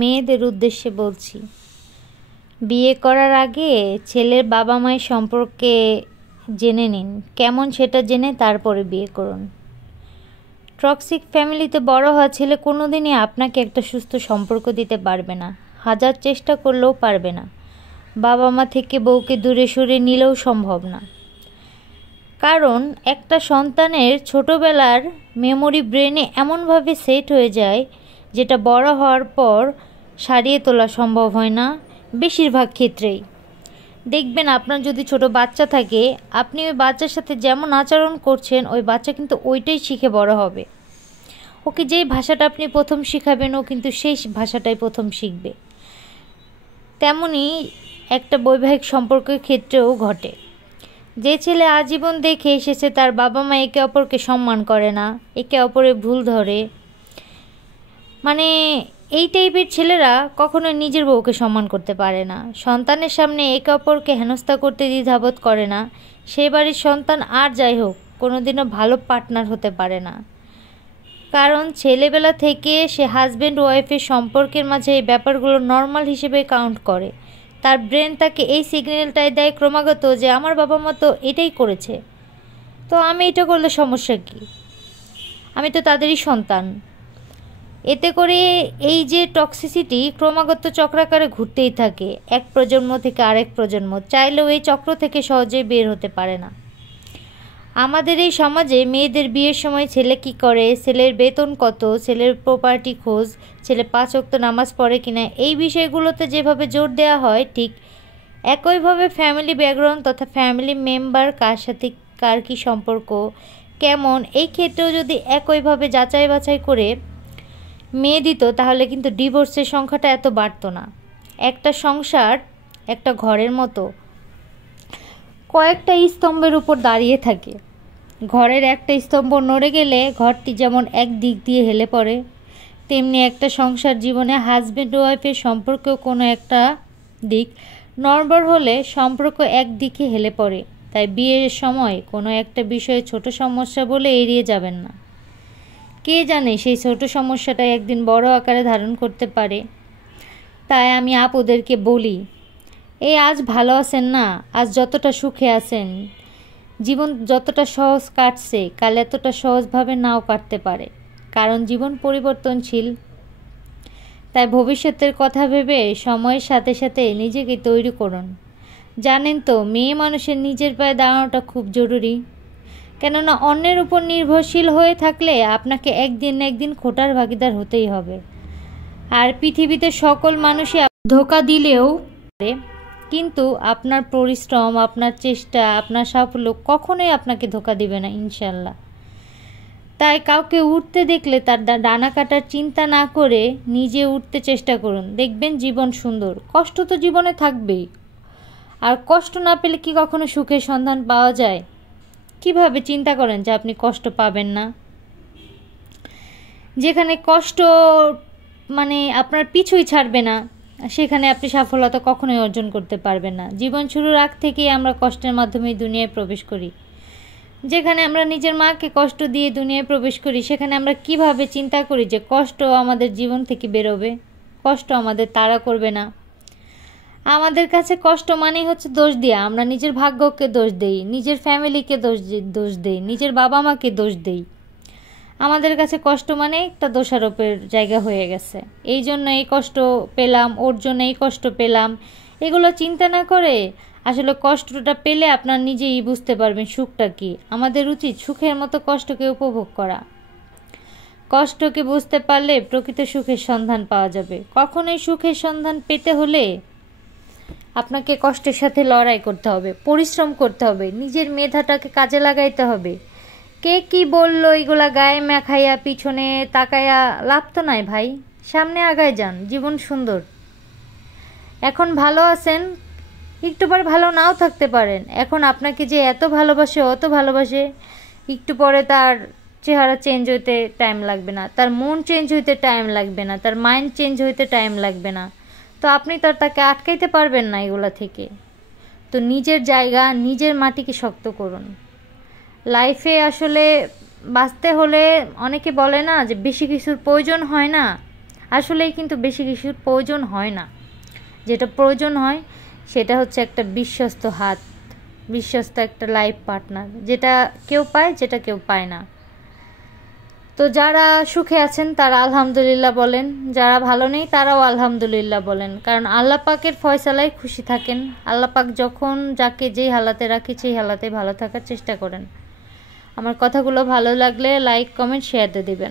মেয়েদের উদ্দেশ্যে বলছি, বিয়ে করার আগে ছেলের বাবা মায়ের সম্পর্কে জেনে নিন কেমন, সেটা জেনে তারপরে বিয়ে করুন। টক্সিক ফ্যামিলিতে বড় হওয়া ছেলে কোনোদিনই আপনাকে একটা সুস্থ সম্পর্ক দিতে পারবে না, হাজার চেষ্টা করলেও পারবে না। বাবা মা থেকে বউকে দূরে সরিয়ে নিলেও সম্ভব না। কারণ একটা সন্তানের ছোটোবেলার মেমোরি ব্রেনে এমনভাবে সেট হয়ে যায় যেটা বড় হওয়ার পর সারিয়ে তোলা সম্ভব হয় না বেশিরভাগ ক্ষেত্রেই। দেখবেন আপনার যদি ছোট বাচ্চা থাকে, আপনি ওই বাচ্চার সাথে যেমন আচরণ করছেন ওই বাচ্চা কিন্তু ওইটাই শিখে বড় হবে। ওকে যেই ভাষাটা আপনি প্রথম শিখাবেন ও কিন্তু সেই ভাষাটাই প্রথম শিখবে। তেমনি একটা বৈবাহিক সম্পর্কের ক্ষেত্রেও ঘটে। যে ছেলে আজীবন দেখে এসেছে তার বাবা মা একে অপরকে সম্মান করে না, একে অপরের ভুল ধরে, মানে এই টাইপের ছেলেরা কখনোই নিজের বউকে সম্মান করতে পারে না, সন্তানের সামনে একে অপরকে হেনস্থা করতে দ্বিধাবোধ করে না, সেই বাড়ির সন্তান আর যাই হোক কোনোদিনও ভালো পার্টনার হতে পারে না। কারণ ছেলেবেলা থেকে সে হাজব্যান্ড ওয়াইফের সম্পর্কের মাঝে এই ব্যাপারগুলো নর্মাল হিসেবে কাউন্ট করে। তার ব্রেন তাকে এই সিগন্যালটাই দেয় ক্রমাগত যে আমার বাবা মা তো এটাই করেছে, তো আমি এটা করলে সমস্যা কী, আমি তো তাদেরই সন্তান। এতে করে এই যে টক্সিসিটি ক্রমাগত চক্রাকারে ঘুরতেই থাকে, এক প্রজন্ম থেকে আরেক প্রজন্ম, চাইলেও এই চক্র থেকে সহজেই বের হতে পারে না। আমাদের এই সমাজে মেয়েদের বিয়ের সময় ছেলে কি করে, ছেলের বেতন কত, ছেলের প্রপার্টি খোঁজ, ছেলে 5 ওয়াক্ত নামাজ পড়ে কিনা, এই বিষয়গুলোতে যেভাবে জোর দেওয়া হয় ঠিক একইভাবে ফ্যামিলি ব্যাকগ্রাউন্ড তথা ফ্যামিলি মেম্বার কার সাথে কার কী সম্পর্ক কেমন, এই ক্ষেত্রেও যদি একইভাবে যাচাই বাছাই করে মেয়ে দিত তাহলে কিন্তু ডিভোর্সের সংখ্যাটা এত বাড়তো না। একটা সংসার একটা ঘরের মতো কয়েকটা স্তম্ভের উপর দাঁড়িয়ে থাকে। ঘরের একটা স্তম্ভ নড়ে গেলে ঘরটি যেমন এক দিক দিয়ে হেলে পড়ে, তেমনি একটা সংসার জীবনে হাজব্যান্ড ওয়াইফের সম্পর্কেও কোনো একটা দিক নড়বড় হলে সম্পর্ক এক দিকে হেলে পড়ে। তাই বিয়ের সময় কোনো একটা বিষয়ে ছোট সমস্যা বলে এড়িয়ে যাবেন না। কে জানে সেই ছোট সমস্যাটা একদিন বড় আকারে ধারণ করতে পারে। তাই আমি আপুদেরকে বলি, এই আজ ভালো আছেন না, আজ যতটা সুখে আছেন, জীবন যতটা সহজ কাটছে কাল এতটা সহজভাবে নাও কাটতে পারে, কারণ জীবন পরিবর্তনশীল। তাই ভবিষ্যতের কথা ভেবে সময়ের সাথে সাথে নিজেকে তৈরি করুন। জানেন তো মেয়ে মানুষের নিজের পায়ে দাঁড়ানোটা খুব জরুরি, কেননা অন্যের উপর নির্ভরশীল হয়ে থাকলে আপনাকে একদিন না একদিন খোটার ভাগিদার হতেই হবে। আর পৃথিবীতে সকল মানুষই ধোঁকা দিলেও কিন্তু আপনার পরিশ্রম, আপনার চেষ্টা, আপনার সাফল্য কখনোই আপনাকে ধোঁকা দিবে না ইনশাল্লাহ। তাই কাউকে উঠতে দেখলে তার ডানা কাটার চিন্তা না করে নিজে উঠতে চেষ্টা করুন, দেখবেন জীবন সুন্দর। কষ্ট তো জীবনে থাকবেই, আর কষ্ট না পেলে কি কখনো সুখের সন্ধান পাওয়া যায়? কিভাবে চিন্তা করেন যে আপনি কষ্ট পাবেন না? যেখানে কষ্ট মানে আপনার পিছুই ছাড়বে না সেখানে আপনি সফলতা কখনোই অর্জন করতে পারবেন না। জীবন শুরুর আগ থেকেই আমরা কষ্টের মাধ্যমে দুনিয়ায় প্রবেশ করি। যেখানে আমরা নিজের মাকে কষ্ট দিয়ে দুনিয়ায় প্রবেশ করি সেখানে আমরা কিভাবে চিন্তা করি যে কষ্ট আমাদের জীবন থেকে বেরোবে, কষ্ট আমাদের তাড়া করবে না। আমাদের কাছে কষ্ট মানেই হচ্ছে দোষ দিয়া, আমরা নিজের ভাগ্যকে দোষ দেই, নিজের ফ্যামিলিকে দোষ দেই, নিজের বাবা মাকে দোষ দেই। আমাদের কাছে কষ্ট মানে একটা দোষারোপের জায়গা হয়ে গেছে। এই জন্য এই কষ্ট পেলাম, ওর জন্য এই কষ্ট পেলাম, এগুলো চিন্তা না করে আসলে কষ্টটা পেলে আপনার নিজেই বুঝতে পারবেন সুখটা কি। আমাদের উচিত সুখের মতো কষ্টকে উপভোগ করা। কষ্টকে বুঝতে পারলে প্রকৃত সুখের সন্ধান পাওয়া যাবে। কখনোই সুখের সন্ধান পেতে হলে আপনাকে কষ্টের সাথে লড়াই করতে হবে, পরিশ্রম করতে হবে, নিজের মেধাটাকে কাজে লাগাইতে হবে। কে কি বললো এগুলা গায়ে মাখাইয়া পিছনে তাকাইয়া লাভ তো নাই ভাই, সামনে আগায় যান, জীবন সুন্দর। এখন ভালো আছেন, একটু পরে ভালো নাও থাকতে পারেন। এখন আপনাকে যে এত ভালোবাসে অত ভালোবাসে, একটু পরে তার চেহারা চেঞ্জ হইতে টাইম লাগবে না, তার মন চেঞ্জ হইতে টাইম লাগবে না, তার মাইন্ড চেঞ্জ হইতে টাইম লাগবে না। তো আপনি তো আর তাকে আটকাইতে পারবেন না এগুলা থেকে। তো নিজের জায়গা, নিজের মাটিকে শক্ত করুন। লাইফে আসলে বাঁচতে হলে অনেকে বলে না যে বেশি কিছুর প্রয়োজন হয় না, আসলেই কিন্তু বেশি কিছুর প্রয়োজন হয় না। যেটা প্রয়োজন হয় সেটা হচ্ছে একটা বিশ্বস্ত হাত, বিশ্বস্ত একটা লাইফ পার্টনার, যেটা কেউ পায়, যেটা কেউ পায় না। তো যারা সুখে আছেন তারা আলহামদুলিল্লাহ বলেন, যারা ভালো নেই তারাও আলহামদুলিল্লাহ বলেন, কারণ আল্লাহ পাকের ফয়সালায় খুশি থাকেন। আল্লাহ পাক যখন যাকে যেই হালাতে রাখে সেই হালাতে ভালো থাকার চেষ্টা করেন। আমার কথাগুলো ভালো লাগলে লাইক, কমেন্ট, শেয়ার দিয়ে দিবেন।